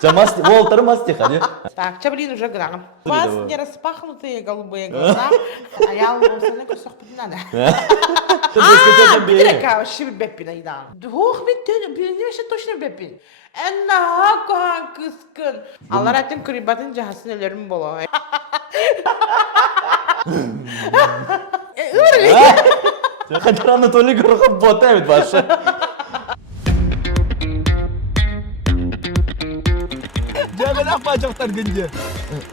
Волтер мастиха, не? Так, блин, уже грам. У вас не распахнутые голубые глаза, а я улыбнулся, кусок надо. Бедрека, вообще беппина еда. Дух не вообще точно беппин. Энна кыскын. Алар айтын күрибатын жаһасын элерим боло. Хотя Анатолий Горохов ботает ваше.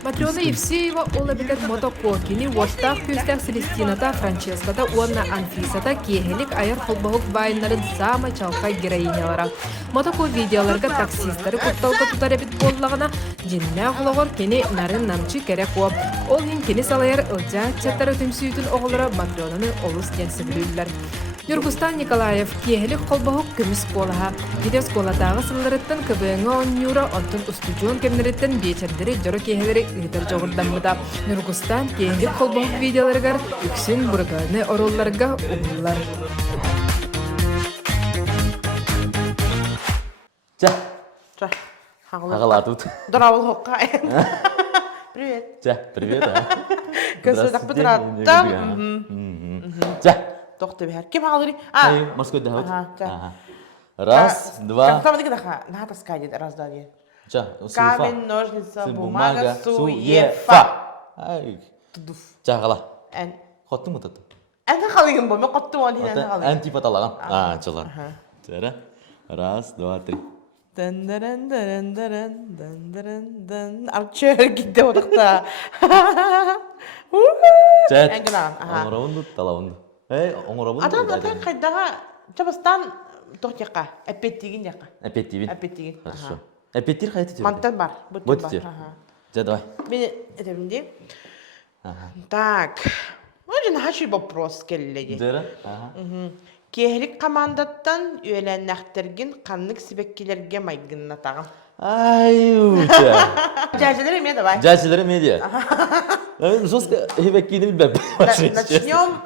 Матрёна Евсеева олабилер мотококини Воштах Пюстах Селестината Франческата Уанна Анфисата Кехелик Аяр Холбахук Байнарын Сама Чалка героинялара. Мотоко видеоларга таксисттары кутталга тутарабит боллагана жиннә хулагор кени нарын намчы керек оп. Ол хин кени салайар ылжа чаттары төмсүйтүн оголора Матрёнаны олус денсе билүүлләр. Нургустан Николаев киехелик холбахук көміс болаға. Гидес коладағы сылларыттан кыбыңа онюра онтын устудион кемнереттен бечердері жоры киехелері ұйтар жоғырдамыда. Нургустан киехелик холбахук видеоларығар үксін бұрғаны оролларға ұғылар. Хагала тут. Дравыл хоққа. Привет. Привет. Көсөдақ бұдыратта. Тоқты бәр. Кем ағылыры? Морской доход. Раз, два. Как там даха? На таскай раз, два, три. Камень, ножница, бумага, суефа. Жағала. Қоттың мұтады? Әнті қалығын бұл, мен қоттың ол хин әнті қалығын. Әнті паталаған. Жылар. Жәрі. Раз, два, три. Дын-дырын-дырын-дырын-дырын-дын. Арчер кетті одықта. Жәт. Оңырауынды, талауынды. Атан қайдаға жабастан тоқтеққа, әпеттеген жаққа. Әпеттеген? Әпеттеген. Хорошо. Әпеттер қайты тер? Мантан бар. Бұттер. Жа, давай. Мен әтемінде. Так. Өжін хаши вопрос келлеге. Жәрі? Кехлік командаттан үйеләнәқтерген қанлық себеккелерге майгынна тағым. Ай, ұйта. Жәжелері ме, давай. Жәжелері ме де? Жестко хивеккини билбеп.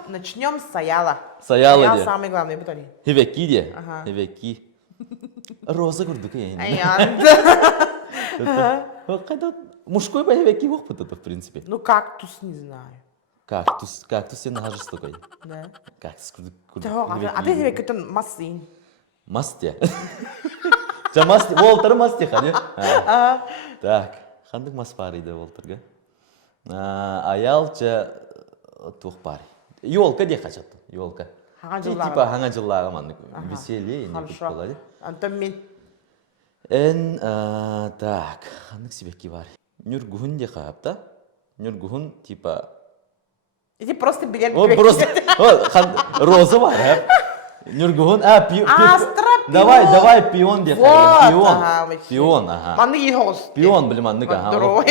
Начнем с Саяла. Саяла Саял де. самый главный, бутали. Хивекки де? Хивекки. Роза көрдік ейін. Қайда? Мужской ба хивекки боқ бұтады, в принципе. Ну, кактус, не знаю. Кактус сен наға жестокой. Да. Кактус көрдік. А ты хивеккетін масын. Мас де? Жа мас де? Волтары мас де қа не? Так. Қандық мас бар еді волтырға? Аял жа туқ бар. Елка де қачатты? Елка. Типа хаңа жыллағы маңды. Веселье. Хорошо. Антон мен. Так. Қандық себекке бар. Нүргүхін де қағапта? Нүргүхін типа... Иди просто билет. О, просто... Роза бар, ә? Нүргүхін... Давай пион де қағап. Пион, аха. Манды ехоғыз. Пион, білім андық, аха. Дұрой.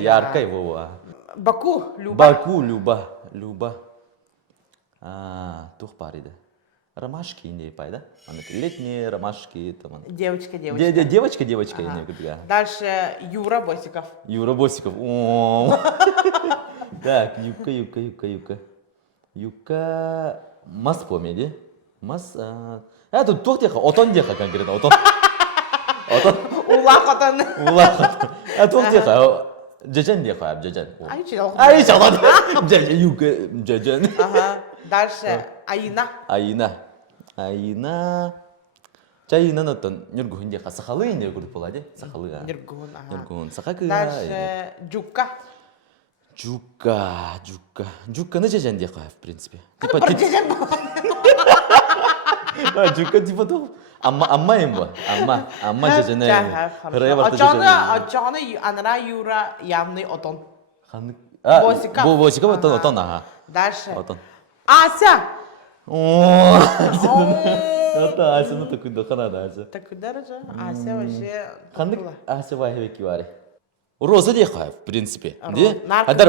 Яркай, Вова. Баку, Люба. Баку, Люба. Тух бар еді. Ромашки не пайда. Летние ромашки. Девочка. Девочка. Дальше Юра Босиков. Так, Юка. Мас помеди. Мас... Тут тоқ деқа, отон деқа конкретно, отон. Улақ отон. Тоқ деқа, жажан деқа, жажан. Ай, чалады. Юка, жажан. Дальше Аина. Чайынан оттон нүргүхін деқа, сақалы не көріп болады? Сақалыға. Нүргүхін. Сақақыға. Дальше Жукканы жажан деқа, в принципе. Бір жажан бол. Жукка типа тоқ. Амма им ба? Амма жажаны. Очаны анара Юра явный отон. Босиков отон, аха. Дальше. Ася! Ася, ну такой доханада, Ася. Такой дороже? Ася вообще... Қандық Ася вайхевеки бары? Роза деқа, в принципе. Адар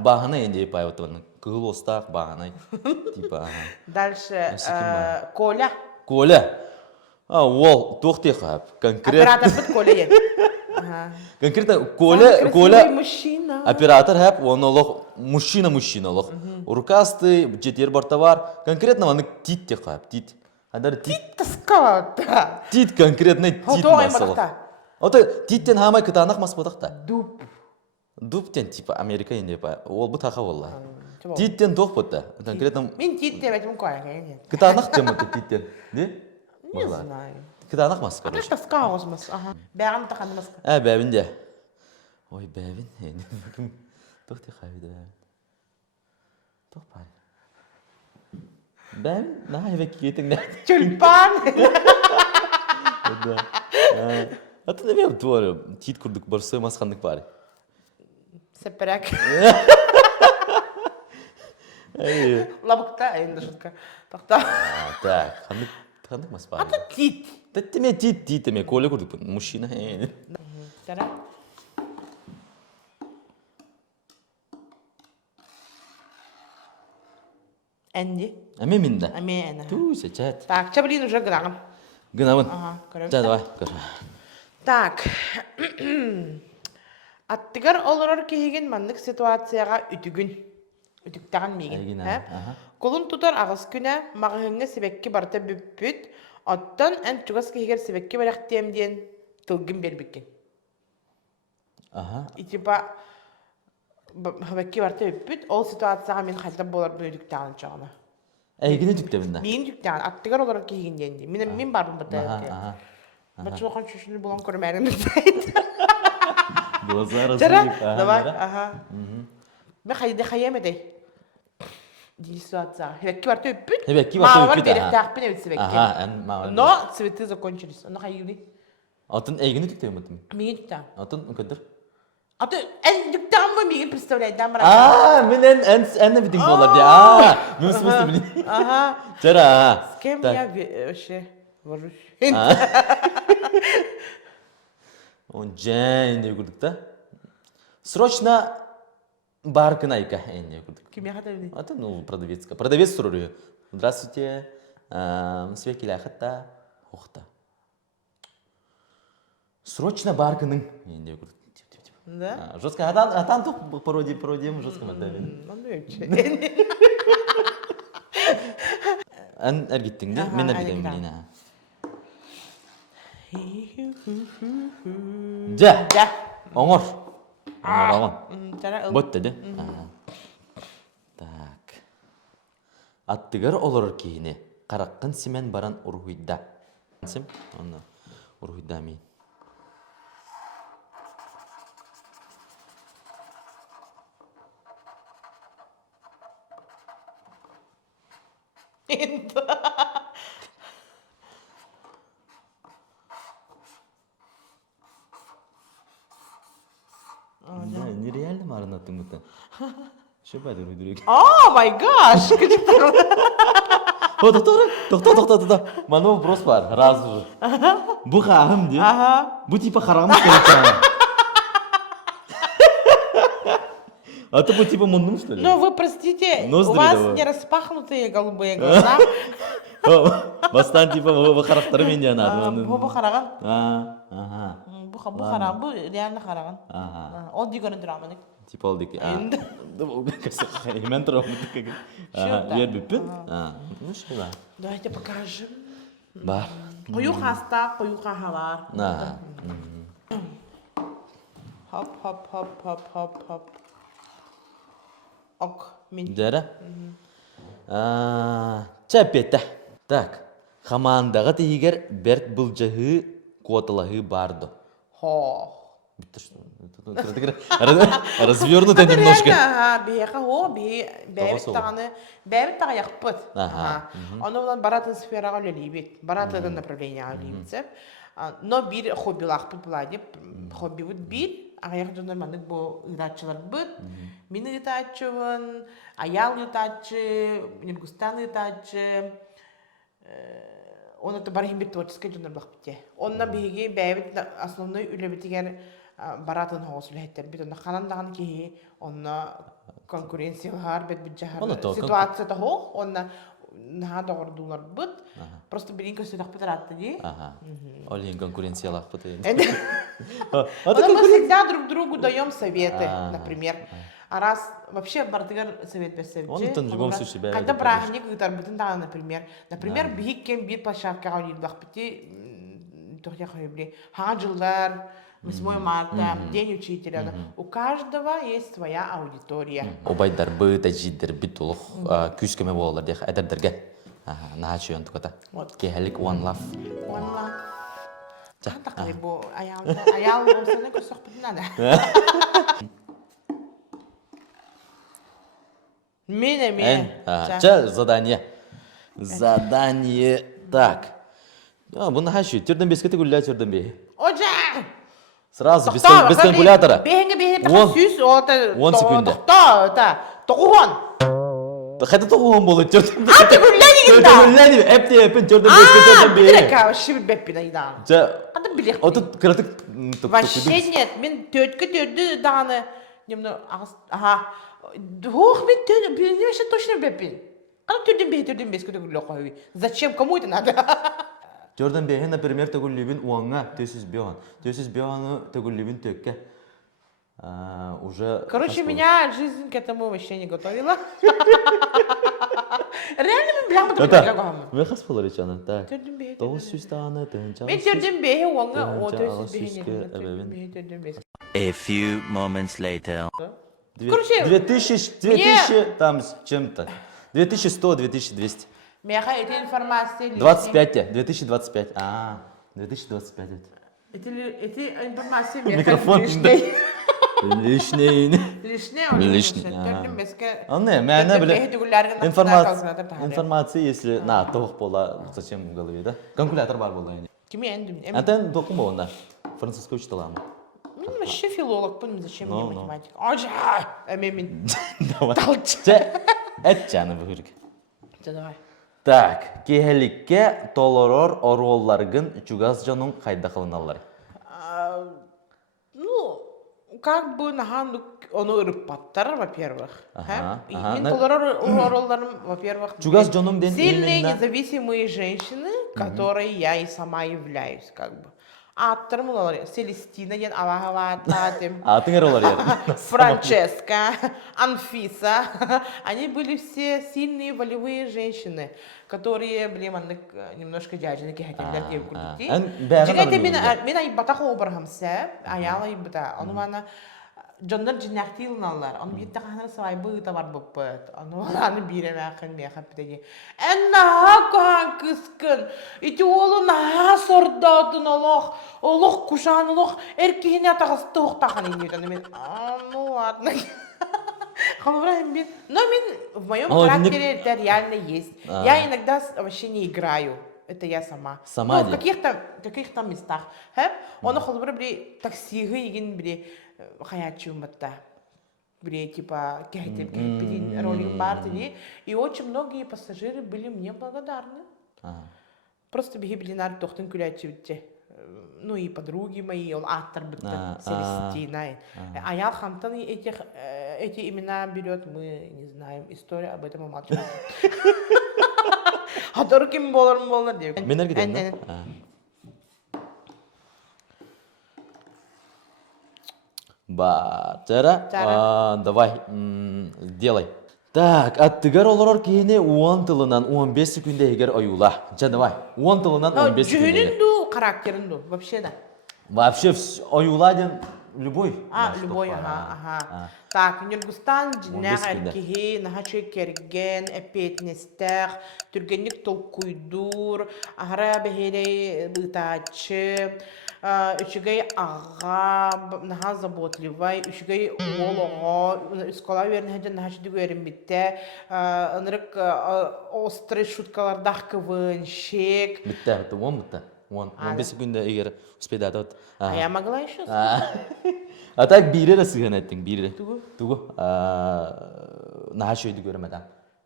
бағана енде пай отын. Кыл остақ бағана. Дальше Коля. Ол тоқ деқа. Оператор бұд Коля ен. Конкретно Коля... оператор хәп, он олық, мужчина олық. Уркасты, жетер барта бар. Конкретно аны тит те қап, тит. Адар тит. Таскалата. Тит конкретно тит Хотоғай масылы. мадақта. Ота титтен хамай кытанақ мас бодақта. Дуп. Дуптен типа Америка енді па. Ол бұ тақа болла. Чего? Титтен тоқ бұтта. Конкретно Мен тит деп айтым қоян. кытанақ темі титтен. Не? Не знаю. Кытанақ мас, Ата короче. таска осмас. Ага. Бәғін тақанымас. Бәбін де. Ой, бәбін. Тоқ те қайды бәбін. Тоқ бар. Бәбін, наға евек кетің не? Тюльпан. Аты не бәбін туары. Тит күрдік барсы масқандық бар. Сәпірәк. Ай. Лабықта, енді шутка. Тақта. Так, қандық мас бар. Ата тит. Тәттеме тит еме, коле күрдік бұн. Мужчина. Жара. Әнді. Әме мінді. Әме әні. Тусе, чәт. Так, чабрин уже грағын. Гынавын. Ага, көрем. Чәт, давай, көр. Так. Аттыгар олорор кейген мандык ситуацияға үтігін. Үтіктаған меген. Әйгін, ә? аха. Колун тутар ағыз күнә мағығыңа себекке барта бүппүт. Оттан ән чугас кейгер себекке барақтиемден тылгын бербеккен. Аха. И типа себекке барта бүппүт, ол ситуацияға мен қайтап болар бұл үтіктаған чағына. Әйгіне түкті бінде. Мен үтіктаған, аттыгар олорор кейген денді. Мен бардым бұта. Аха. Бір чулған шүшіні болан көрім әрін үтсайды. Глаза Жара, разлик. давай, ага. Мен қайды қаямедай. Дей ситуацияға. Себекке барта бүппүт. Себекке барта Мағалар бүппүт, берек аха. тақпен өт себекке. Аха, ән мағал. Но цветы закончились. Оны қайгыды. Атын әйгіне түкті бінде. Мен үтіктаған. Атын үкідір. Аты үтіктаған ба мен представляйдан барам. Мен әнні бітің болар де. Мен смысле білейін. Ага. Жара. С кем я вообще вожусь? Он жәйін де көрдік та. Срочно баркын айка әйіне көрдік. Кем я хата білейін? Это, ну, продавецка. Продавец сұрыр. Здравствуйте. Све келяхатта. Оқта. Срочно баркының. Әйіне көрдік. Да? Жестко. Атан тоқ пародиям жестко мәді. Оны өтші. Ән әргеттің де, мен әргеттің білейін. Жа. Да. Оңыр. Оңыр ағын. Жара ыл. Бөтті де. Так. Аттығыр олар кейіне. Қараққын сімен баран ұрғыйда. Сім? Оны ұрғыйда мен. Енді. Нереально марынаттың бұты. Шөп әді ұрғыдырек. О, май гаш! Күчік тұру. Тоқта. Мана вопрос бар, разы жы. Бұ қағым де. Бұ типа қарамыз көріп. А ты бы типа мундум, что ли? Ну, вы простите, Ноздри у вас давай. не распахнутые голубые глаза. Бастан типа вы характер меня надо. Бұл қараған. Ага. Бұл қараған, бұл реально қараған. Ага. Ол дегені тұрамын. Типа ол деки. Енді. Мен тұрам бұты да. Ер бүппін? Ну что да. Давайте покажем. Бар. Қою хаста, қою қағалар. На. Хоп. Ок, мен. Жара? Чапетті. Так. Хамандағы тегер берт бұл жағы қуатылығы барды. Хо. Бітті что? Развернуто немножко. Бәйбіт тағы яқпыт. Оны олан баратын сфераға өлелейбет. Баратын направленияға өлейбетсеп. Но бір хобби лақпыт бұлай деп. Хобби бұд бір. Ағаяқ жондармандық бұл ұйдатшылар бұд. Мен ұйдатшывын, аял ұйдатшы, Нергустан ұйдатшы. Оны бар химбет творческая жондар бұлақпыт. Онына бейге бәйбіт основной үлебетігер баратын хоғыз үләйттер бит. Онна қанандағын кейі, онна конкуренциялар бет бүт жағар ситуацията хоқ. Онна наға доғырдулар бұд. Просто бірін көсетақ бұтар атты де. Олин конкуренциялақ бұты. Мы всегда друг другу даем советы, например. А раз вообще бартыгар совет берсем. Он в любом случае, да, Когда это брахник гитар бутын да, например, бигиккен бир площадка алып бахпити тохя хайбли. Хажилдар 8 марта, День учителя. У каждого есть своя аудитория. Обайдар бы тәҗиддер бит улуг күскеме болар дия әдәрдәргә. Наһа чөйөн туката. Кехелик one love. One love. Так бу аял болсаны көсөк битнада. Мен. Ча задание. Задание. Так. Bunu her şey. Türden besketi gülle türden bir. Oca! Сразу без калькулятора. Бехинге Он- süs ота. 10 секунда. Тоғуан. Хәтта тоғын болы түрден. Аты gülle дегенде. Türden gülle әпте әпен түрден бескет түрден Bir bir. dakika, şimdi bepпин айдан. Ады билек. Отут кратык. Вообще нет, мен төрді даны. Ага. Ох, мен төрді, мен вообще точно беппин. Кана төрден бескет gülle қойы. Зачем? Кому это надо? Түрден бехен, например, төгүллүбүн уаңга төсүз беон. Төсүз беоны төгүллүбүн төкке. Уже. Короче, меня жизнь к этому вообще не готовила. Реально мен бляма Это. Мен хас болар ичаны. Так. Төрден бе. 900 таны тынча. Мен төрден бе уаңга о Тынча, төсіз сүзге, бе. A few moments later. Короче, 2000 там с чем-то. 2100, 2200. Меха эта информация. 25, 2025. 2025. Эта информация Микрофон. лишней. Лишний. Лишней. Не, мәне біле. Информация. Информация, если на тоқ бола, зачем в голове, да? Калькулятор бар бола. Кеме әндім. Әтен тоқым болында. Французский учителамы. Мен вообще филолог, понимаю, зачем мне No. математика. Ача! Мен. Давай. Талча. Әтчаны бұғырг. Давай. Так, кехеликке толорор оролларгын чугас жаның қайда қылыналар? Ну, как бы нахан onu ырыппаттар, во-первых. Ага, И ага. мен толороролларым, во-первых, Чугас жаның ден сильные, именно- независимые женщины, которые я и сама являюсь, как бы. Аттарым олар, Селестина, ден Авахавататым, Атын әролар ер. Франческа, Анфиса. Они были все сильные волевые женщины, которые, блин, немножко дяджины, хотели девку крутить. Мен айбата хообархам се, аяла айбата. Ону мана Джондар жинақтилыналар. Оны бетті қаныр савай бұғыта бар бұппыт. Оны бирем әқін меқап бітеге. Наға көған кыскын. Ити олы наға сордатын олық кушан олық әркейіне атағасы тоқтаған енеуді. Мен, ну ладно. Халвраем бит. Но в моем характере это реально есть. Я иногда вообще не играю. Это я сама. Сама Ну, в каких-то местах. Он халвра бри таксиғы еген бри хаячу матта. Бри типа кехтин ролик партии. И очень многие пассажиры были мне благодарны. Просто беги блинар тохтын күлячивитте. Ну и подруги мои, он автор бытта, Селестина. А я хантан эти имена берет, мы не знаем. История об этом умалчивает. А то ким болар деп. Менер гидем, да? Чара, давай, сделай. Так, аттыгар олорор кейіне 10 тылынан 15 секунде егер ойула. Давай, 10 тылынан 15 секунде. Жүгінін ду, характерін ду, вообще да. Вообще ойула ден любой. Любой, ага. Так, Нюргустан, Джиннер, Кихи, Нахачу Керген, Эпетнестер, Түргенник Толкуйдур, Ахара Бехерей Бытачы, Үшігей аға, наға заботливай, үшігей олығы, скола вернеден нахачы дүгі ерімбітті, ынырық острый шуткалардақ кывын, шек. Бітті, 15 секунде егер успейді атат. А я могла еще? А так бире де сыгын еттің, бире. Тугу. Наға шөйді көрімеді.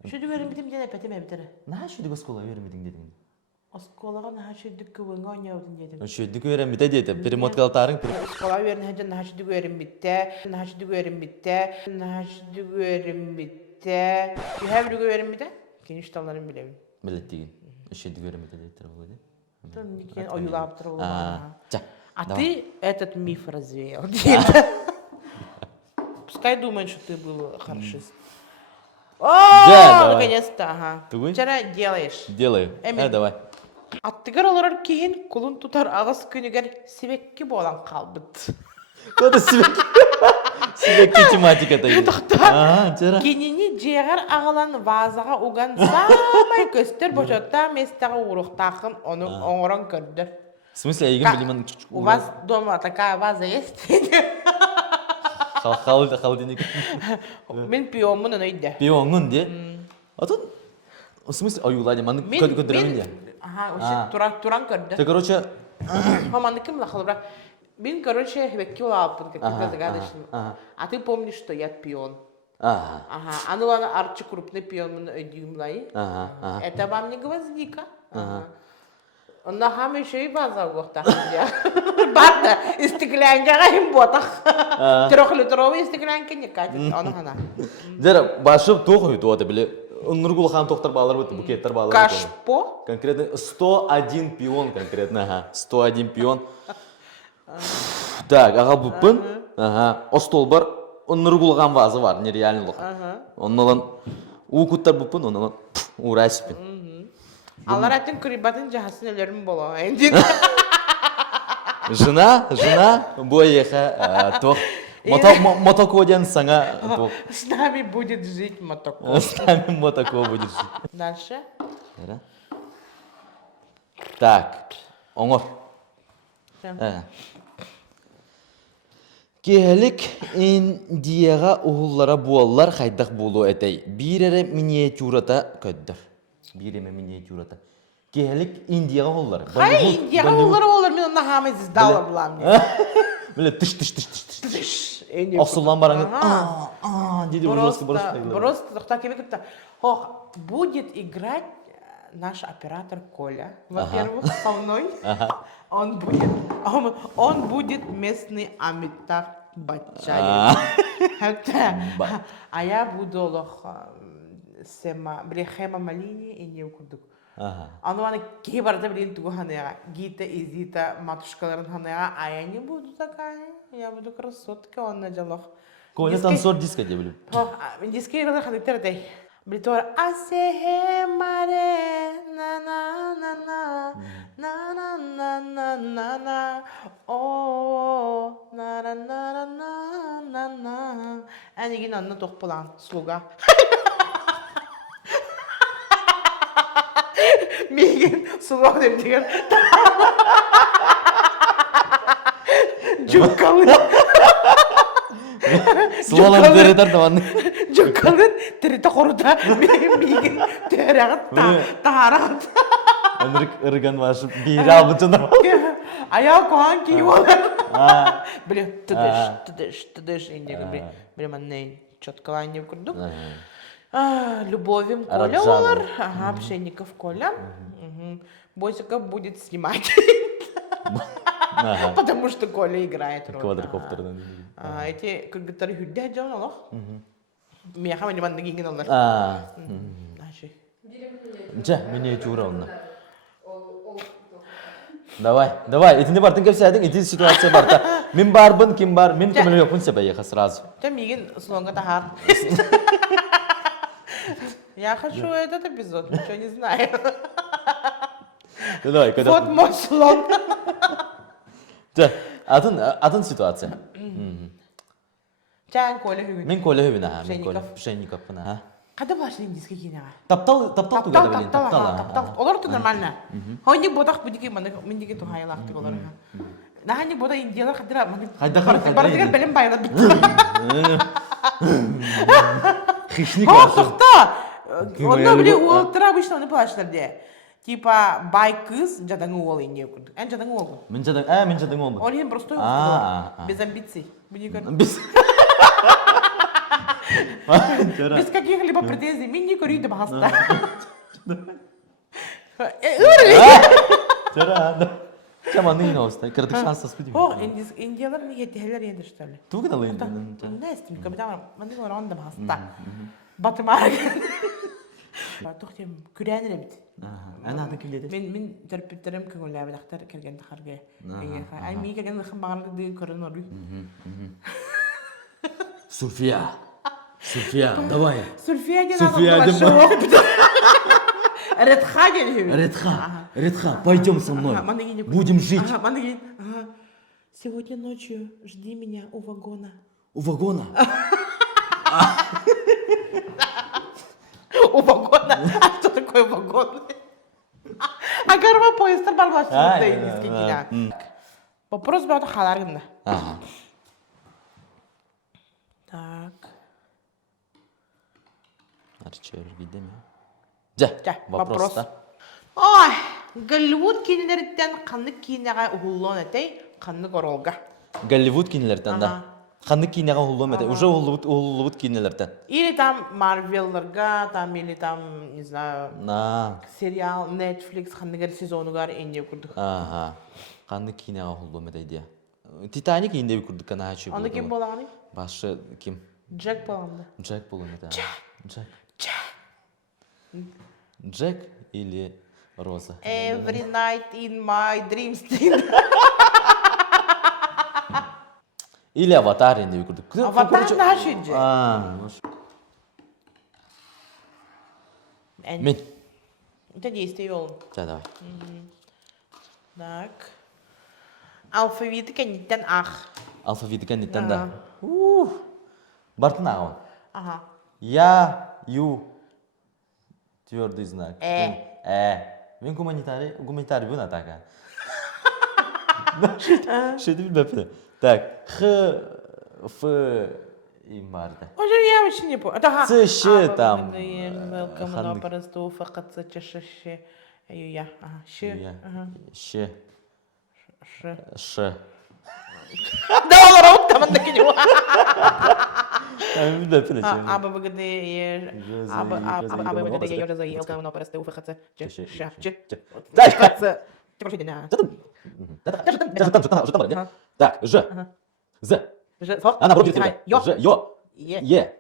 Шөйді көрімбітім ден әпәтім әбітірі. Наға шөйді скола вермедің дедің. Осколаға наға шөйді көвіңі ойнауын дедім. Шөйді көрімбіті деді. Перемоткалатарың. Скола вернеден наға шөйді көрімбітті, наға шөйді көрімбітті, наға шөйді көрімбітті. Үйәбі көрімбітті? Кен үшталарын білемін. Білет деген. Шөйді көрімбіті деді болды. Кен ойылап тұрғылы. А А ты этот миф развеял. Пускай думают, что ты был хорошист. Да, О, давай. наконец-то, ага. Тугуй? Вчера делаешь. Делаю. Эмин. Давай. Аттыгар олар кейін кулун тутар ағыз күнігер себекке болан қалбыт. Кто-то себекке тематика тайды. Жара. Кенені жеғар ағылан вазаға уган самай көстер бошотта местағы уруқтақын оны оңыран көрдір. В смысле, я білімін... У вас дома такая ваза есть? Халдинник. Мен пиомын оны үйді. Пионгын де. Атын... В смысле, аюлады, маны көдіремін де. Ага, вообще туран көрді. Ты, короче... Маманы кем лахал, брат? Мен, короче, хебекки улапын, как ты загадочным. А ты помнишь, что я пион? Ага. Ага, а ну ладно, арчи крупный пион дюймлай. Ага. Это вам не гвоздика. Ага. Он нахам еще и база угохта. Бата, и стеклянка им ботах. Трехлитровые стеклянки не катит, он хана. Жара, башып тоқ үйді оты біле. Нұргул хан тоқтар балар бұты, букеттар балар бұты. Кашпо? Конкретно 101 пион конкретно, ага. 101 пион. Так, аға бұппын. Ага. О стол бар. Нұргул хан вазы бар, нереальный лоха. Оннан уукуттар бұппын, оннан урайсыппын. Алар атын күрибатын жахасын өлерім болу. Жена, бойеха, тоқ. Мотокоден саңа тоқ. С нами будет жить мотоко. С нами мотоко будет жить. Дальше. Так, оңор. Кехелік Индияға ұғыллара буаллар қайдақ болу әтей. Бірері миниатюрата көддір. Биреме миниатюрата. Кехелік Индияға ұғыллар. Қай Индияға олар мен онна хамай зіздалар бұлам. Біле тыш. Асылан бараңыз. Дейді Просто тоқта кеме күтті. Будет играть наш оператор Коля, во-первых, со мной. Он будет местный Амитав Баччан. А я буду лох Хема Малини и не укурдук. Аны ваны кейбарда билин тугу ханыга. Гита изита матушкаларын ханыга. А я не буду такая. Я буду красотка, он наделох. Коля танцор диска де білім. Диске играли ханыктар дай. Бритор асехе маре на на на на на на на на на на о на на на на на на. Әнеген анна тоқ болан слуга. Меген слуга деп деген. Жүккалын. Слуалан дәреттар таванны. Жүккалын тіріті қоруда. Меген төрағыт тағарағыт. Анырық ұрған башып бейрі абытына. Аял коған кей олар. Біле, тыдыш. Біле маннайын чоткалайын деп күрдік. Любовим Коля олар. Пшенников Коля. Бойсиков будет снимать. Потому что Коля играет роль. Квадрокоптердан. Эти кыргыттары хүдді әджауын олақ. Мияқа мәне банда кейген олар. Жа, миниатюра онна. Давай, итінде бартын кеп сәдің, итін ситуация барта. Мен барбын, кем бар, мен көмілі өкпін сәбә еқа сразу. Жа, меген слонға тахар. Я хочу этот эпизод, ничего не знаю. Давай, когда... Вот мой слон. Жа, атын ситуация. Чаң Коля хүгін. Мен Коля хүбін, мен Коля. Пшенников. Пшенников бұна. Қада башын индиске кейін аға? Таптал тугада білін, таптал. Олар то нормально. Хойни бодақ будеке мендеке тухайлақтық олар. Нахани бода индиялар қадыра. Бардығар бәлем байла бітті. Хищник Тоқта! Онда біле олтыра обычно оны плашылар де. Типа бай кыз жадаңы ол инде күрдік. Ән жадаңы ол бұл. Мен жадың ол бұл. Ол ең простой ол. Без амбиций. Без каких-либо претензий. Мен не көрейді бағаста. Жара, Чаманы иновстай, кырдык шанссыз күдім. Индиялар неге тәлер еді, что ли? Туғы далы енді. Не істеймін, капитан, мандың олар онда бағаста. Батымар. Тоқтем, күрәнір әбіт. Әні ады кім деді? Мен терпеттерім көңілі әбідақтар кәрген тақарға. Әй, мен кәрген ұқым бағарлық деген көрін ору. Суфия. Суфия, давай. Сульфия не Суфия, надо да. было шоу. Редха гель. Редха, пойдем со мной. Будем жить. Ага, Мандагин. Ага. Сегодня ночью жди меня у вагона. У вагона. У вагона? А что такое вагон? А гарма поезд барбаш Вопрос был халарында. Ага. Так. Арчер видим. Да, Да, вопрос. Да? Ой, Голливуд кинолерден қанды кинеға ұғылуын әтей, қанды королға. Голливуд кинелерден да. Ханны кинега хуллум это. Уже Голливуд кинелерден. Или там Марвеллерға, там, или там, не знаю, сериал, Netflix, қандығар сезонығар енде көрдік. Ага. Ханны кинега хуллум это идея. Титаник инде көрдік кана ачы. Аны кем болағаны? Башы ким? Джек болағында. Джек болын это. Джек или Роза? Every night in my dreams. Или Аватар инде көрдік. Аватар нашы же. Мен. Это действие олын. Давай. Так. Алфавиты кәнеттен ақ. Алфавиты кәнеттен да. Бартын ағын. Ага. Я, ю. Твердый знак. Мен гуманитарий бұл атака. Шеді білбәпті. Так, Х, Ф, им барды. Уже я вообще не помню. Ц, Ш, там. Welcome to фақат Ш, Ш. Я. Ш. Ш. Ш. Да, олар ауыт таманда кенеу. Білбәпті. Абы бүгіде е... Абы бүгіде е Роза е. Welcome to фақат Ш. Ш. Ш. Так, Ж. З. Она против тебя. Ж. Ё. Е.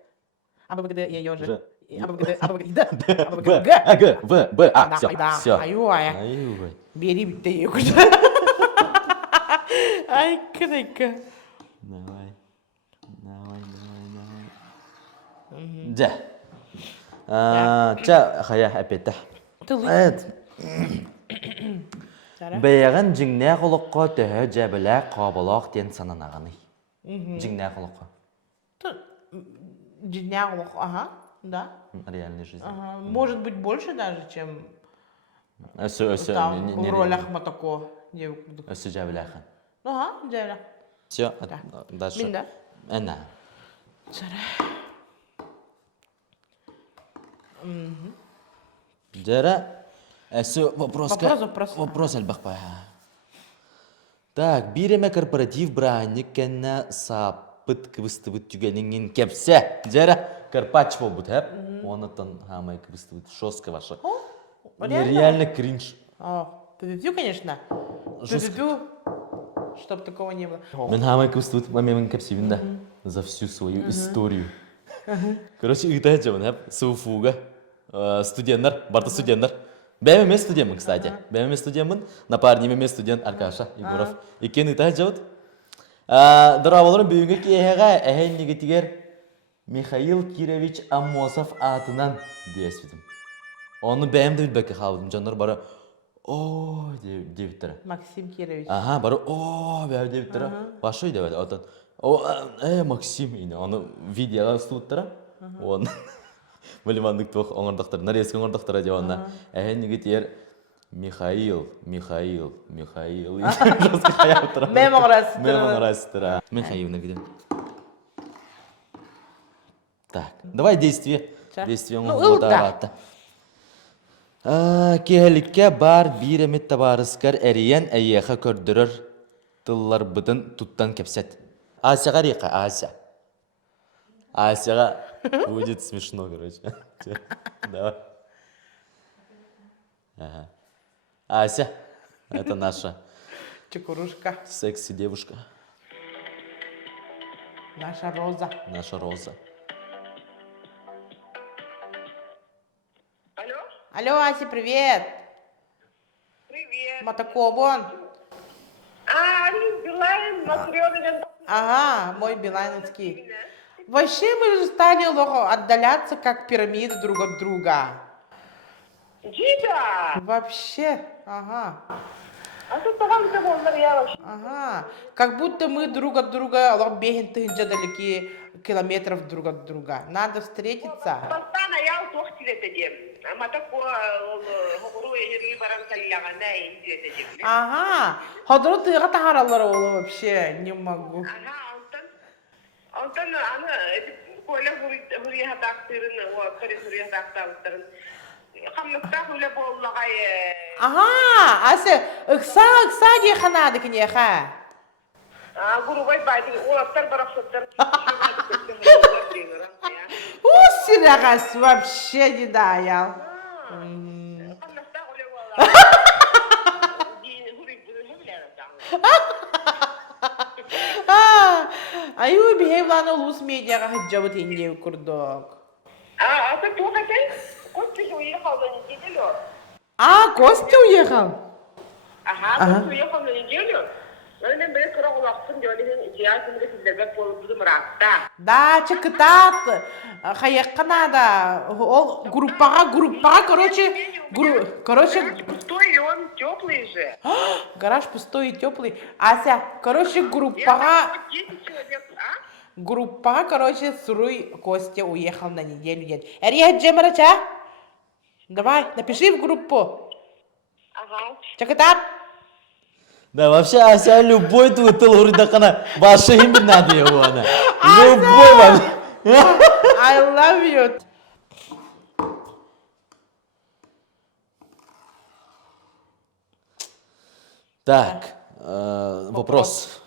Абы бүгіде е Ё. Ж. Абы бүгіде Д. Абы бүгіде Г. Г. В. Б. А. Все. Ай, бери бітті е күші. Ай, кінайка. Давай. Да. Ча, хая, опять-то. Бәйәгін жіңне құлыққа төхі жәбілі қабылақ ден сананағыны. Жіңне құлыққа. Жіңне құлыққа, ага, да. Реальной жизни. Может быть больше даже, чем Өсі. там в ролях Матако. Өсі жәбілі ақын. Ага, жәбілі. Все, дальше. Мен да? Әна. Жәрі. Вопрос әлбақпа. Так, биреме корпоратив бранник кәнне сапыт кыбыстыбыт түгеніңін кепсе. Жәрі карпач бол бұд, әп? Онытын хамай кыбыстыбыт шоска ваша. Нереально кринж. Ту-ту-ту, конечно. Ту-ту-ту, чтоб такого не было. Мен хамай кыбыстыбыт мамемін кепсивін да. За всю свою историю. Короче, ұйтай жамын, әп? Суфуға. Студенттер, барты студенттер. Бәйме мен студентмін, кстати. Бәйме мен студентмін, напарниме мен студент Аркаша Егоров. Екен ұйтай жауыд. Дұравалырын бүйінгі кейеға әйін негетігер Михаил Кирович Амосов атынан дейсведім. Оны бәйімді білбәкі қалдым. Жандар бары «О» дейбіттірі. Максим Кирович. Ага, бары «О» бәйім дейбіттірі. Башы дейбіді. Отын Максим, оны видеоға ұстылыттыры. Оны Валимандық тоқ оңырдықтыр, нарезкі оңырдықтыр адеванна. Әйін негетер Михаил. Жасы қаяптыра. Мем оңырастыра. Михаил негедем. Так, давай действие. Действие оңырдықтар. Кехелікке бар бір әмет табарыскар әриен әйеға көрдірір тыллар бұдын тұттан кепсет. Асяға рейқа, Ася. Асяға будет смешно, короче. Давай. Ася, это наша Чекурушка. секси девушка. Наша Роза. Наша Роза. Алло, Ася, привет. Привет. Матакобон. Билайн, Матрёна. Ага, мой билайновский. Вообще мы же стали отдаляться как пирамиды друг от друга. Дида! Вообще, ага. А тут там где onlar ya? Ага. Как будто мы друг от друга лоббегин тысяча далеки километров друг от друга. Надо встретиться. Бастан аял тоқ тилетедем. Мата ко хогуру ери баран саллагана инди этедем. Ага. Ходро тыга тахаралар олу вообще. Не могу. Ага, антан аны коля хури хатактырын, о кори хури хатактырын. Хамныкта хуле боллагай. Ага. Асы ыкса де ханады кинеха. Гурубай байды, олаттар барақсаттар. Сирагас вообще не даял. Хамныкта хуле боллагай. Дин хури Аю бихевланы улус медиаға хиджабы теңдеу күрдік. ты плохо ты? Костя уехал на неделю. Костя уехал? Ага, Костя уехал на неделю. Мен бери кыра улаптым жолеген жиятымды сиздербек болуптудум ракта. Да, чекытат. Хаяққа надо. Ол группаға, короче, Пустой, и он теплый же. гараж пустой и теплый. Ася, короче, группаға, 10 человек, короче, Суруй Костя уехал на неделю. Эрия Джемарача? Давай, напиши в группу. Ага. Чекытат. Да, вообще, Ася, любой твой тыл уридакана, ваша имя надо его, она. Любой вообще. I love you. Так, вопрос.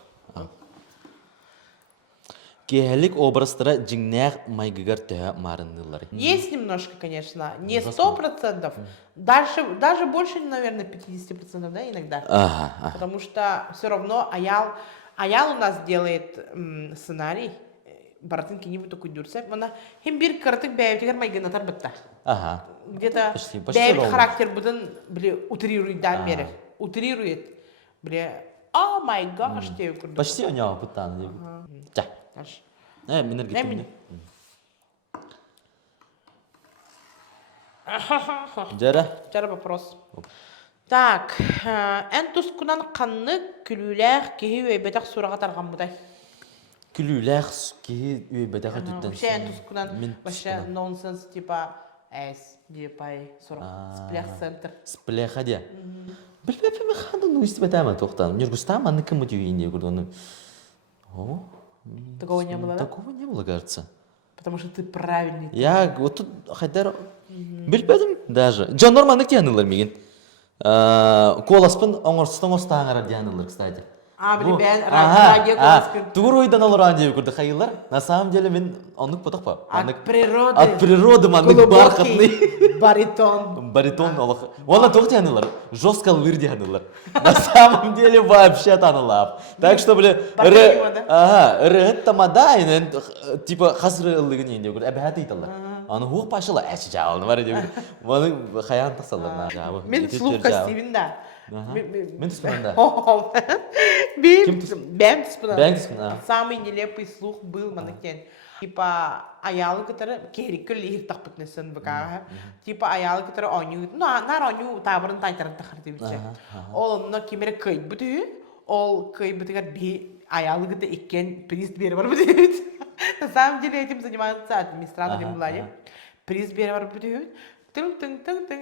Кехелик образтара жиңнәк майгыгар тәһә марыннылар. Есть немножко, конечно, не 100%, даже больше, наверное, 50%, да, иногда. Ага. Потому что все равно Аял у нас делает сценарий, Баратынки не будет такой дурсеп, она химбир картык бәйвтегер майгынатар бітті. Ага. Где-то Почти бәйвт ровно. характер будын, утрирует, да, мере. Утрирует, о май гаш, тебе курду. Почти у него пытан. Ча. Минер Не, гитим. меня. Жара. Вопрос. Так, энтус кунан қанны күлілер кеhi өйбетақ сұраға тарған бұдай. Күлүләх ки өйбәдәгә түттән. Вообще энтус кунан вообще нонсенс типа типа сұрақ сплех центр. Сплеха де. Білбәпе ме ханды ну истебетәме тоқтан. Нергустам анны кем өйінде күрдән. О. Такого не было, да? Такого не было, кажется. Потому что ты правильный. Я вот тут хайдар билбедим даже. Джон Норман дигәннәр миген. Коласпын оңорстан остаңара дигәннәр, кстати. Ребят, радио Коласпын. Туройдан алар радио күрде хайылар. На самом деле мен аннык потак па. От природы. От природы маннык бархатный. Баритон. Баритон алах. Вала тох дигәннәр. Жестко лыр дигәннәр. На самом деле вообще танылап. Так что, рыгыт тамада инен типа хасры ылыгын инде күрде. Әбәһәт итәләр. Аны хук пашыла әче жаулы бар дип. Маны хаян тасалар на жабы. Мен слух кастивинда. Мен туспанда. Бәм туспанда. Самый нелепый слух был манекен. Типа аялы которые кериккөл ихтак битнесен бка. Типа аялы которые оню, нар оню табырын тайтарын тахар дибиче. Ол онно кимере кыйт бүтү. Ол кыйт бүтүгөр би аялы гыта иккен приз бери бар бүтү. На самом деле этим занимаются администраторы млади. Приз бери бар бүтү. Тың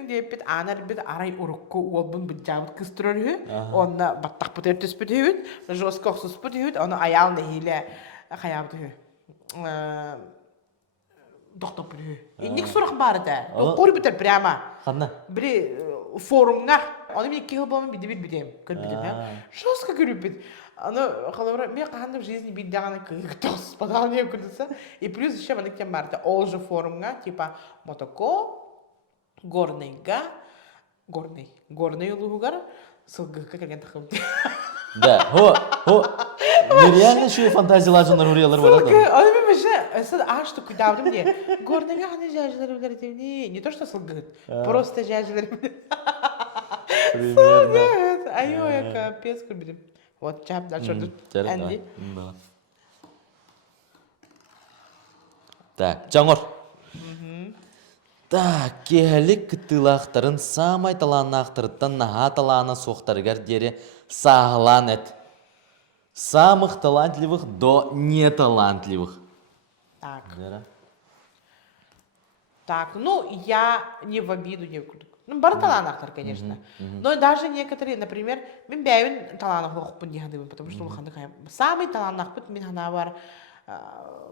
депет анар бит арай урукку уолбун бджабыт кыстырыр. Онна баттак бүтү түспүтү. Жостко суспүтү. Оны аял нехиле хаябытı. Доктор бүтү. Инник сурақ бар да. Кор бүтөр прямо. Ханна. Бри форумга. Оны мен 2 жыл болмай бидем. Көрбүтүм. Жостко көрбүт. Аны халавра мен кандай в жизни биддаганы кытос подалне көрдүсө. И плюс еще мына кем барда. Ол же форумга типа мотоко горный улугар сылгыкка келген такым. Да, нереально şu fantaziyalar жандар урыялар болады. Ой, мен вообще, аж что кудавдым мне. Горныйга кандай жажылар билер не то что сылгыт, просто жажылар билер. Примерно. Ай, капец көрбүдүм. Вот чап дальше. Энди. Так, жаңор. Так, кехелік кытылақтарын самай таланақтырыттан наға таланы соқтаргар дере сағылан әт. Самых талантливых до неталантливых. Так. Вера? Так, ну, я не в обиду, не в круг. Ну, бар таланақтар, конечно. Но даже некоторые, например, мен бәйін таланақ оқыппын дегендеймін, потому что ұлқанды қайым. Самый таланақ мен ғана бар,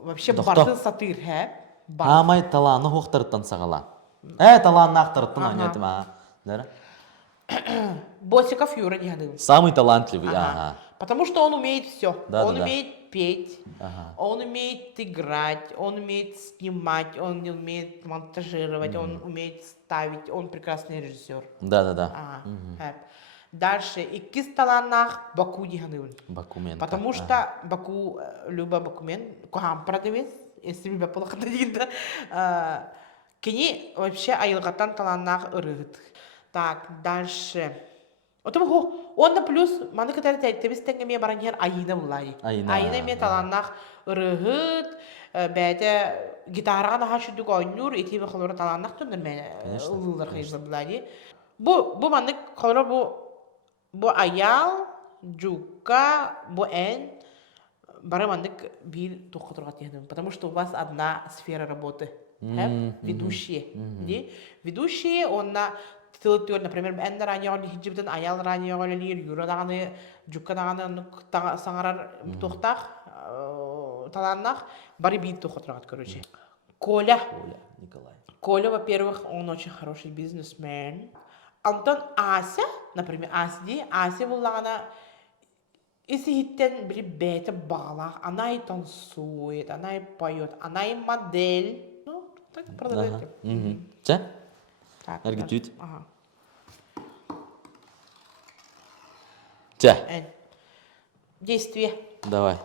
вообще барды сатыр, хә? Самай таланы хоқтарыттан сағылан. Таланақтырыттан ойнетім, Вера? Босиков Юра дегендеймін. Самый талантливый, ага. Потому что он умеет все. Да, Он да, да. умеет петь, Ага. он умеет играть, он умеет снимать, он умеет монтажировать, он умеет ставить, он прекрасный режиссер. Да-да-да. Ага. Хэп. Дальше иккис таланах Баку диганы. Бакумен. Потому что Баку, Люба Бакумен, кухам продавец, если меня плохо надо, кини вообще айылгатан таланах ырыгыт. Так, дальше. Он на плюс, маны катары тәйтебіз тәңгеме барангер айына бұлай. Айына мен таланнақ ұрығыт, бәді гитараға наға шүдік ойнур, етебі қолыры таланнақ түндір мен ұлылар қайызы бұлай. Бұ маны қолыры бұ аял, жука, бұ ән, бары мандык бір тоқы тұрға тегенім. Потому что у вас одна сфера работы. Ведущие. Ведущие, он на... Например, әнді ранияғын хиджибден аял ранияғын әлір, юра дағаны, жүкка дағаны саңарар тоқтақ, таланнақ, бары бейт тоқтырағат, короче. Коля. Николай. Коля, во-первых, он очень хороший бизнесмен. Антон Ася, например, Ася болағана, если хиттен бір бәті бағалақ, она и танцует, она и поет, она и модель. Ну, так продавайте. Че? Так, Аргитюд. ага. Че? Действие. Давай.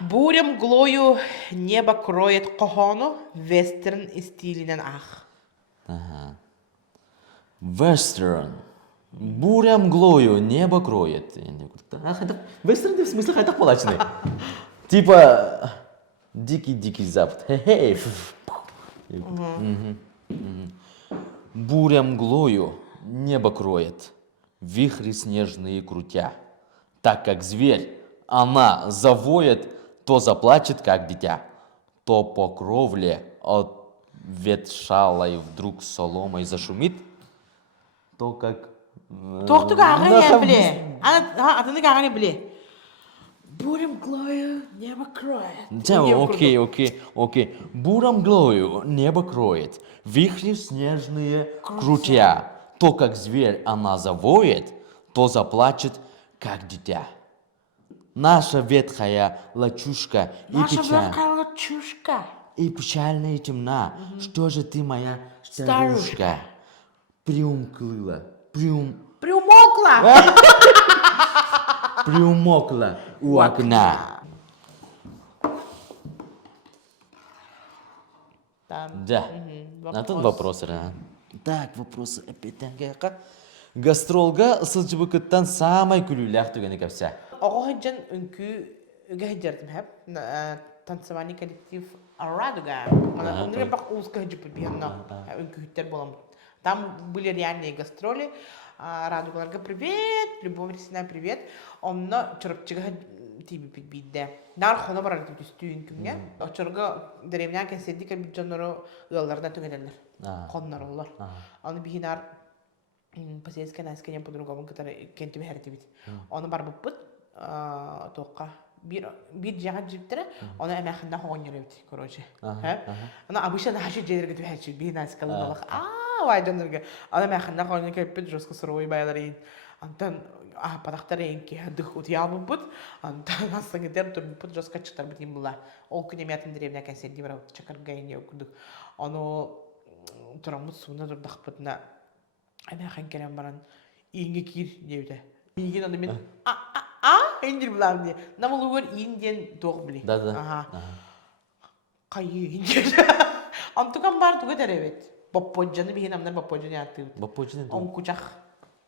Буря мглою небо кроет кохону, вестерн и стилинен ах. Ага. Вестерн. Буря мглою небо кроет. Вестерн в смысле хайтак палачный. Типа... Дикий запад. Хе-хей. Буря мглою небо кроет, вихри снежные крутя. Так как зверь, она завоет, то заплачет, как дитя. То по кровле от ветшалой вдруг соломой зашумит, то как... Тоқты қағын бле. Атыны қағын бле. Буря мглою небо кроет. Окей. Буря мглою небо кроет, вихри снежные крутя. То, как зверь она завоет, то заплачет, как дитя. Наша ветхая лачушка и печальная и темна. Что же ты, моя старушка, приумокла у окна. Да. А тут вопросы, да. Так, вопросы опять. Гастролга сылжыбыкыттан самай күлүләк түгені кәпсә. Оғыджан үнкі үгәйдердім әп. Танцевальный коллектив Радуга. Оныры бақ ұлысқа үджіп білбейінна үнкі үттер болам. Там были реальные гастроли. Радугаларга привет, Любовь Ресина привет. Онна чырыпчыға тиби бейді. Нар қона барар деп түстүйін күнге. Очырға деревня кәседі кәбіт жаныры ұяларына түгелерлер. Қоннар олар. Оны бейінар посельская наскене по-другому, который кенті бәхәрті бит. Оны бар бұппыт тоққа. Bir jağa ciptere, ona əməxində hoğun yürü bit, короче. Она обычно наши жерге түхәчі, бейін әскалын олық. Вай жанырға. Она әməxində hoğun yürü бит, жосқы сұрауы байлар ең. Антан, падақтар ең ке, дұқ ұтия бұппыт. Антан, астың етер тұр бұппыт, жосқа чықтар бітейін бұла. Ол күне мәтін деревня кәнсен дейбір ауыт, чақырға ең еу күдік. Оны тұрамыз суына тұрдақ бұтына. Әмәxən кәрен баран, иңге кир деуді. Иңген оны мен, Индир білам не. Нам олуыр инден тоқ біле. Да. Қайы индер. Антуған бар тұғы дәребет. Бапподжаны бейін амдар бапподжаны аты өт. Бапподжаны Он күчақ.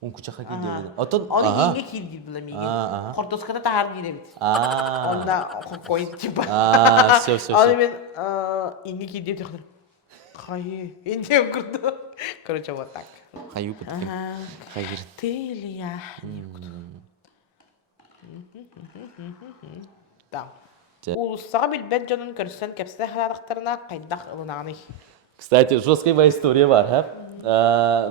Он кучаха кидели. Отон Оны ага. инге килди билем Ага. иген. Хортоската тахар дире бит. А. Онда кой типа. Все. Аны мен инге килди деп тахар. Хай, инде курду. Короче, вот так. Хаю путкен. Ага. Хайыр. Ты или я? Не курду. Да. Улуссаға билбет жонун көрсен кепсте харадактарына кайдах ылынаганы. Кстати, жесткая моя история бар,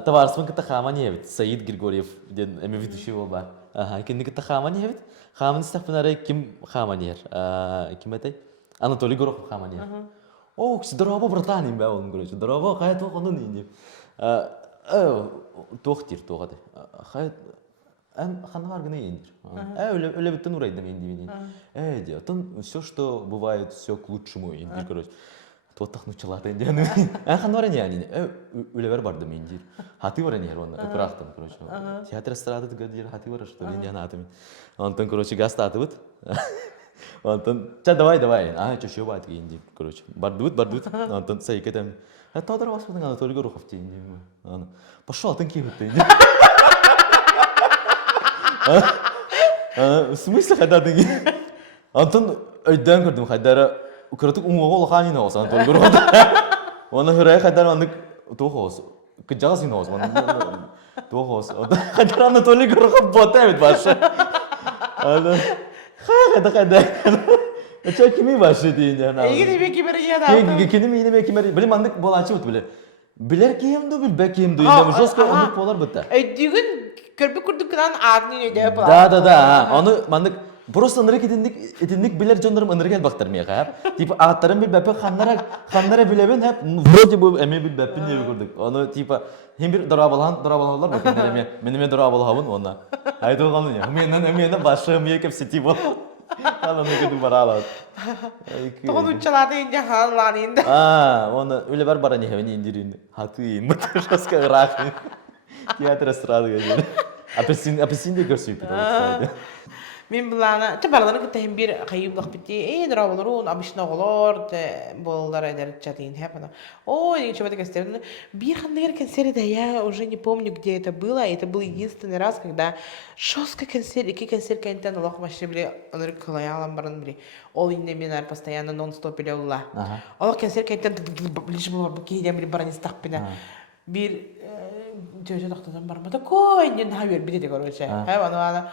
товарищ ката хаман ебит, Саид Григорьев, ден эми ведущий был бар. Ага, кенди ката хаман ебит, хаман стахпинары ким хаман ер, ким этой? Анатолий Горохов хаман ер. О, здорово, братан, им он говорит, здорово, хай то он не. Тохтир тогады. Хай ханвар гына индир. Öyle беттен урайдым инди. Ди, там все, что бывает, все к лучшему индир, короче. Тоттахнучыларды инди. Ханвар не они. Өлевер бардым индир. Хаты бар не он, прахтым, короче. Театр эстрады дигер хаты бар, что инди анатым. Антон, короче, газ татыбыт. Антон, давай. Чё ещё бат инди, короче. Бардут. Антон сайкетем. Тодор вас потом Анатолий Горохов инди. Пошёл, ты кем ты? В смысле когда ты? Антон ödden gördüm haydara kırtık umğol xanina olsa Anatol Gorохов. Ona hıraya haydar andık tohos. Kıcağız yine olsa. Tohos. Haydar Anatol Gorохов bota evet başı. Ana. Haydar. Çok kimi başı diyince ana. İyi de bir ya da. Kendim yine bir kimeri. Bilim andık bolaçı ot bile. Biler kimdi bil bekim duydu. Joska onu polar bitti. Ödüğün körpü kurduk kan adını öde yapar. Da. Onu mandık просто нырык etindik biler jonlarım ınırık el baktırmaya kayap. Tipa ağıtlarım bir bepe xanlara bileben hep vроде бы eme bir bepe diye gördük. Onu tipa hem bir darabalanlar mı kendime menime darabalavın ona. Haydi oğlanın ya. Menden başım ye kepsi tipa. Alan ne kadar baralar. Toğun uçaladı ince hanlan indi. Onu öyle ver bara ne hemen indirin. Hatı yiyin. Mıtırşaska ırak. Tiyatro estrada geliyor. Apesin de görsüyor bir de. Мен булана табарланы кытайым бир кайыблык бити. Драволорун обычно голор боллар эдер чатин хапана. Ой, ничего так стерно. Бир хандер концерт, да я уже не помню, где это было. Это был единственный раз, когда жестко концерт, и концерт кайнтан лох маши били, он рыклаялам баран били. Ол инде минар постоянно нон-стоп или улла. Ол концерт кайнтан лишь было букидем били баран истахпина. Бир жөжө тактадан барма. Такой не навер бити короче. Ана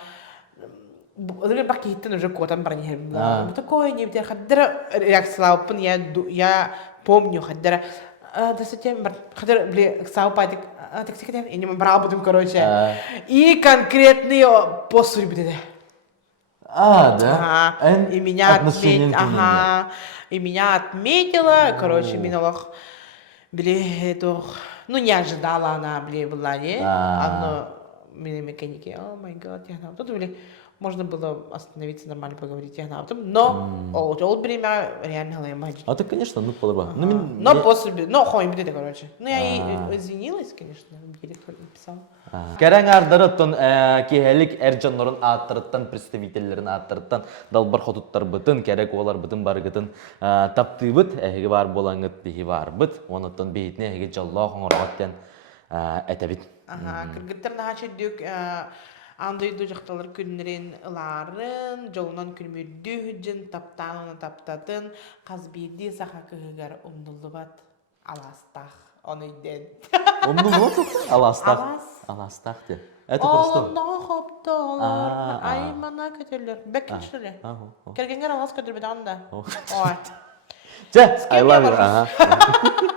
Одры бак хиттен уже котан барни хем. Такой не битер хаддара реакциялапын я помню хаддара до сентября хаддара бли саупатик так и не брал будем короче. И конкретный посуд битер. Да. И меня отметила, короче, миналах бли то ну не ожидала она бли была не. Оно меня механики. О май гад, я на. Тут бли можно было остановиться, нормально поговорить я об этом, но ол время реально лаймаджи. А так, конечно, ну полоба. Но после, но хоим беды, короче. Ну я и извинилась, конечно, директор написал. Керен ардырыттан кехелик эржанларын аттырыттан представительлерин аттырыттан далбар хотуттар бытын керек олар бытын баргытын таптыбыт эге бар болаңыт бихи бар быт онуттан бейтне эге жаллоо коңорготтен этебит. Кыргыттар нахачы дюк андойду жакталар күннерин ыларын, жолунан күнмүрдү хүджин таптанын таптатын, казбиди саха кыгар умдулубат аластах. Он иден. Умдулубат аластах де. Это просто. Онда хоптолар. Ай мана көтөлөр. Бекчилер. Кергенгер алас көтөр бит анда. Ой. I love you.